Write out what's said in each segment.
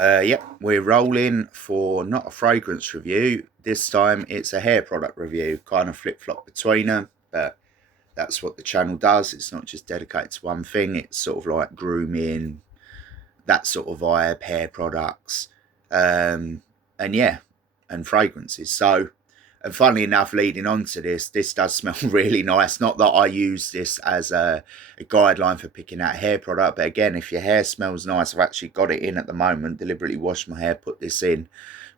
Yep, we're rolling for not a fragrance review. This time it's a hair product review. Kind of flip-flop between them, but that's what the channel does. It's not just dedicated to one thing. It's sort of like grooming, that sort of vibe, hair products, and yeah, and fragrances. So, and funnily enough, leading on to this does smell really nice. Not that I use this as a guideline for picking out a hair product, but again, if your hair smells nice, I've actually got it in at the moment. Deliberately washed my hair, put this in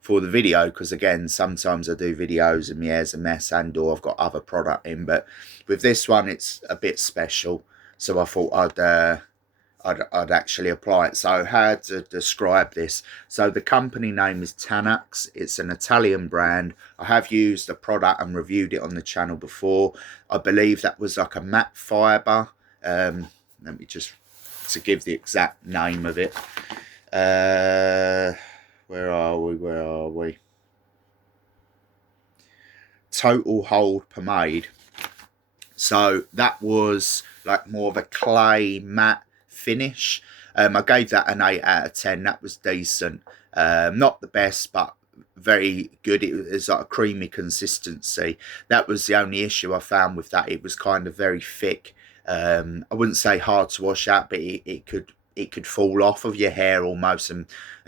for the video because again, sometimes I do videos and my hair's a mess, and or I've got other product in. But with this one, it's a bit special, so I thought I'd actually apply it. So how to describe this? So the company name is Tenax. It's an Italian brand. I have used the product and reviewed it on the channel before. I believe that was like a matte fibre. Let me just, to give the exact name of it. Where are we? Total Hold Pomade. So that was like more of a clay matte finish. I gave that an 8 out of 10. That was decent. Not the best, but very good. It was like a creamy consistency. That was the only issue I found with that. It was kind of very thick. I wouldn't say hard to wash out, but it could fall off of your hair almost and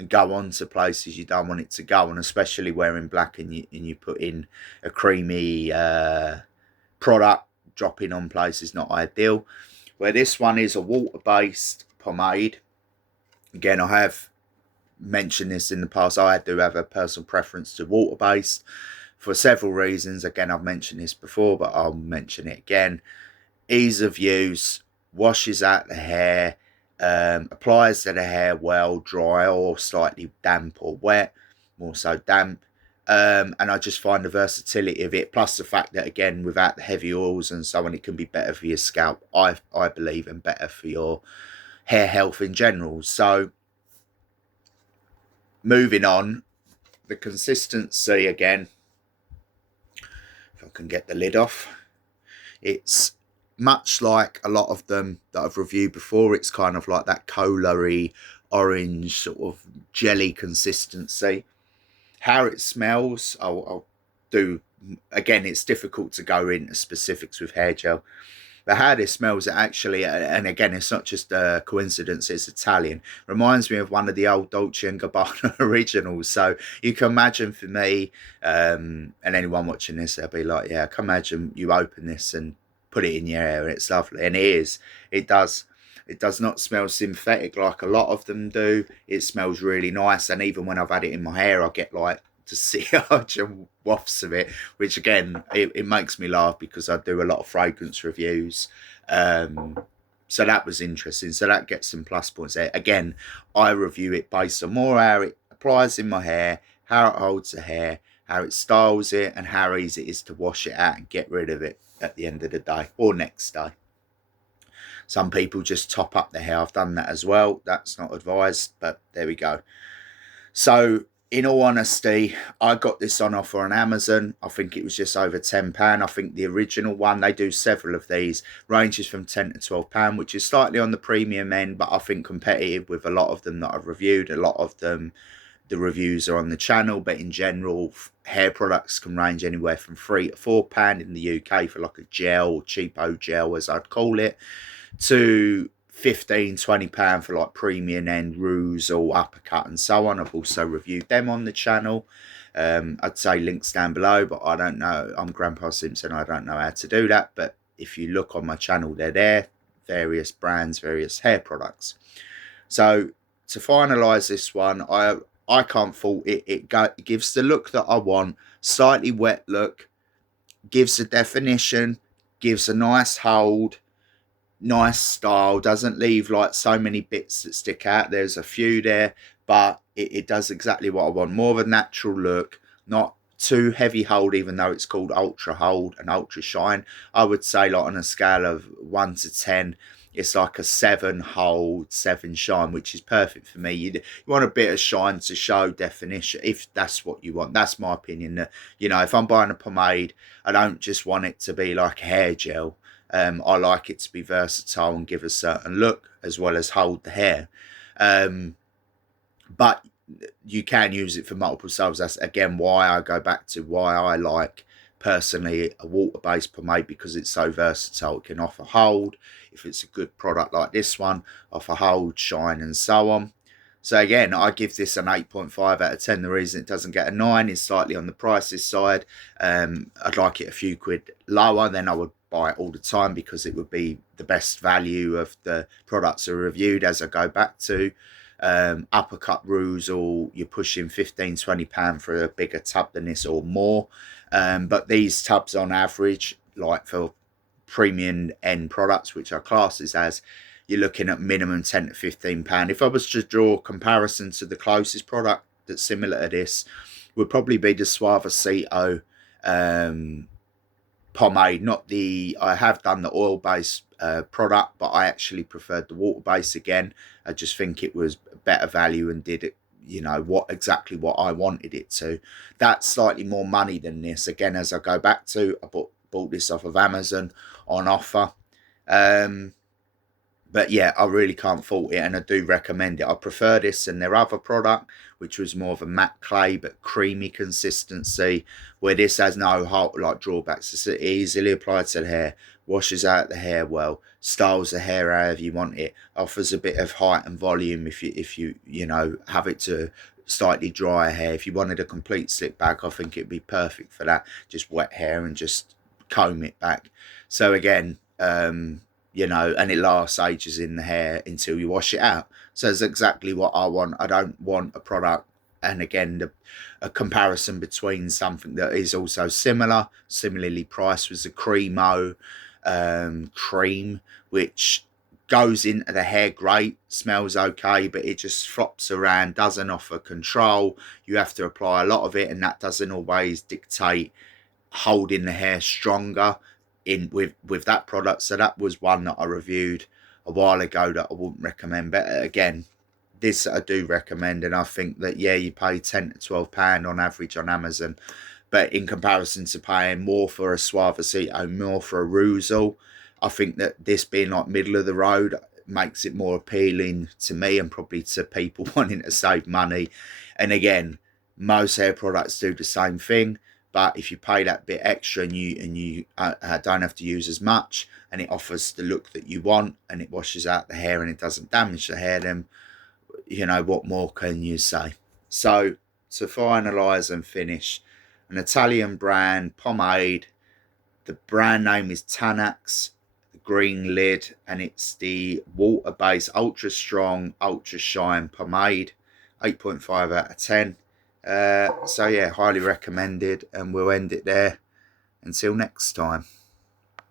go on to places you don't want it to go. And especially wearing black and you put in a creamy product, dropping on places not ideal. Where this one is a water-based pomade. Again, I have mentioned this in the past. I do have a personal preference to water-based for several reasons. Again, I've mentioned this before, but I'll mention it again. Ease of use, washes out the hair, applies to the hair well, dry or slightly damp or wet, more so damp. And I just find the versatility of it, plus the fact that, again, without the heavy oils and so on, it can be better for your scalp, I believe, and better for your hair health in general. So, moving on, the consistency, again, if I can get the lid off, it's much like a lot of them that I've reviewed before. It's kind of like that cola-y, orange sort of jelly consistency. How it smells, I'll do, again, it's difficult to go into specifics with hair gel, but how this smells, it actually, and again, it's not just a coincidence, it's Italian, reminds me of one of the old Dolce & Gabbana originals. So you can imagine, for me, and anyone watching this, they'll be like, yeah, I can imagine you open this and put it in your hair, and it's lovely. And it does not smell synthetic like a lot of them do. It smells really nice, and even when I've had it in my hair, I get like to sillage and wafts of it, which again, it makes me laugh because I do a lot of fragrance reviews. So that was interesting. So that gets some plus points there. Again, I review it based on more how it applies in my hair, how it holds the hair, how it styles it, and how easy it is to wash it out and get rid of it at the end of the day or next day. Some people just top up the hair. I've done that as well. That's not advised, but there we go. So, in all honesty, I got this on offer on Amazon. I think it was just over £10. I think the original one, they do several of these, ranges from £10 to £12, which is slightly on the premium end, but I think competitive with a lot of them that I've reviewed. A lot of them, the reviews are on the channel, but in general, hair products can range anywhere from £3 to £4 in the UK for like a gel, cheapo gel as I'd call it, to £15-20 for like premium end rouge or uppercut and so on. I've also reviewed them on the channel. I'd say links down below, but I don't know. I'm Grandpa Simpson. I don't know how to do that, but if you look on my channel, they're there. Various brands, various hair products. So to finalize this one, I can't fault it. It gives the look that I want. Slightly wet look, gives a definition, gives a nice hold, nice style, doesn't leave like so many bits that stick out. There's a few there, but it does exactly what I want. More of a natural look, not too heavy hold, even though it's called ultra hold and ultra shine. I would say, like, on a scale of 1 to 10, it's like a 7 hold, 7 shine, which is perfect for me. You want a bit of shine to show definition, if that's what you want. That's my opinion. You know, if I'm buying a pomade, I don't just want it to be like a hair gel. I like it to be versatile and give a certain look as well as hold the hair. But you can use it for multiple styles. That's again why I go back to why I like personally a water-based pomade, because it's so versatile. It can offer hold, if it's a good product like this one, offer hold, shine, and so on. So again, I give this an 8.5 out of 10. The reason it doesn't get a 9 is slightly on the prices side. I'd like it a few quid lower, then I would buy it all the time, because it would be the best value of the products are reviewed, as I go back to. Uppercut Rusel, you're pushing £15-20 for a bigger tub than this or more. But these tubs on average, like for premium end products, which are classes as, you're looking at minimum £10 to £15. If I was to draw a comparison to the closest product that's similar to this, would probably be the Suavecito pomade. Not the, I have done the oil-based product, but I actually preferred the water-based again. I just think it was better value and did it, you know, exactly what I wanted it to. That's slightly more money than this. Again, as I go back to, I bought this off of Amazon on offer. But yeah, I really can't fault it, and I do recommend it. I prefer this than their other product, which was more of a matte clay but creamy consistency, where this has no like drawbacks. It's easily applied to the hair, washes out the hair well, styles the hair however you want it, offers a bit of height and volume if you know, have it to slightly drier hair. If you wanted a complete slick back, I think it'd be perfect for that. Just wet hair and just comb it back. So again, you know, and it lasts ages in the hair until you wash it out. So it's exactly what I want. I don't want a product, and again, a comparison between something that is also similarly priced, was the Cremo cream, which goes into the hair great, smells okay, but it just flops around, doesn't offer control. You have to apply a lot of it, and that doesn't always dictate holding the hair stronger in with that product. So that was one that I reviewed a while ago that I wouldn't recommend. But again, this I do recommend, and I think that, yeah, you pay £10 to £12 on average on Amazon, but in comparison to paying more for a Suavecito, more for a Rusel, I think that this being like middle of the road makes it more appealing to me, and probably to people wanting to save money. And again, most hair products do the same thing, but if you pay that bit extra and you don't have to use as much, and it offers the look that you want, and it washes out the hair and it doesn't damage the hair, then, you know, what more can you say? So to finalise and finish, an Italian brand pomade. The brand name is Tenax, the green lid, and it's the water-based ultra strong ultra shine pomade. 8.5 out of 10. So yeah, highly recommended, and we'll end it there. Until next time.